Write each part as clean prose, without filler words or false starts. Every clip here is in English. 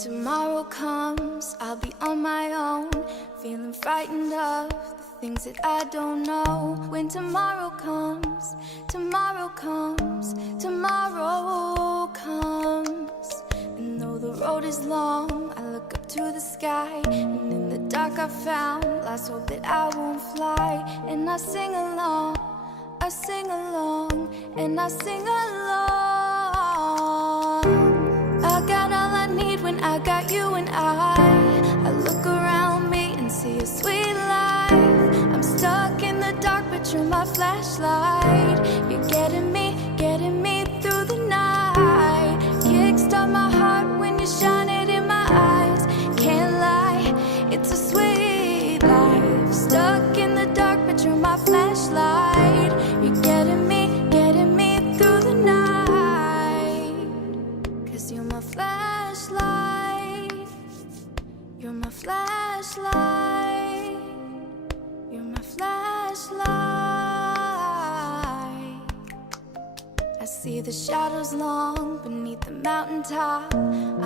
tomorrow comes, I'll be on my own, feeling frightened of the things that I don't know. When tomorrow comes, tomorrow comes, tomorrow comes. And though the road is long, I look up to the sky, and in the dark I found last hope that I won't fly. And I sing along, I sing along, and I sing along. I got all I need when I got you and I look around me and see a sweet life. I'm stuck in the dark, but you're my flashlight. You're getting me through the night. Kickstart my heart when you shine it in my eyes. Can't lie, it's a sweet life. Stuck in the dark, but you're my flashlight. You're getting me through the night. 'Cause you're my flashlight. You're my flashlight. You're my flashlight. I see the shadows long beneath the mountaintop.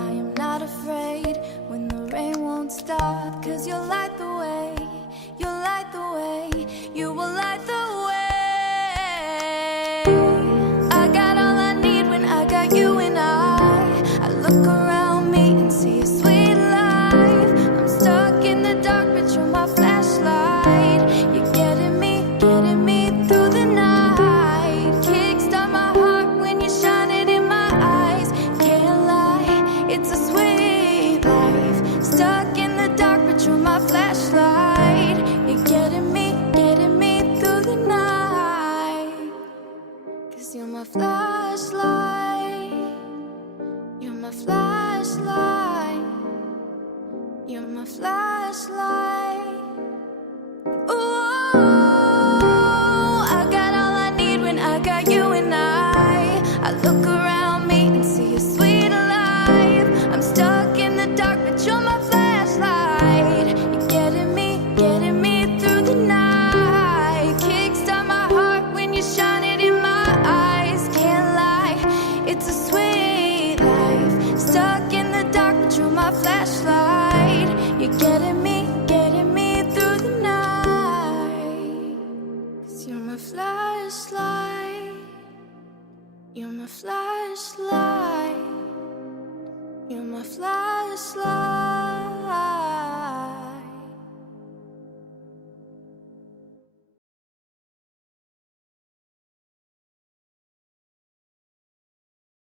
I am not afraid when the rain won't stop. 'Cause you'll light the way. You'll light the way. You will light the way. I got all I need when I got you and I look around me and see a sweet life. I'm stuck in the dark, but you're my flashlight. You're getting me through the night. Kickstart my heart when you shine it in my eyes. Can't lie, it's a sweet life. Stuck in the dark, but you're my flashlight. You're getting me through the night. 'Cause you're my flashlight. You're my flashlight. You're my flashlight. Ooh, I got all I need when I got you and I look around me and see a sweet life. I'm stuck in the dark, but you're my flashlight. You're getting me through the night. Kickstart my heart when you shine it in my eyes. Can't lie, it's a sweet life. Stuck in the dark, but you're my flashlight. You're getting me through the night. 'Cause you're my flashlight. You're my flashlight. You're my flashlight.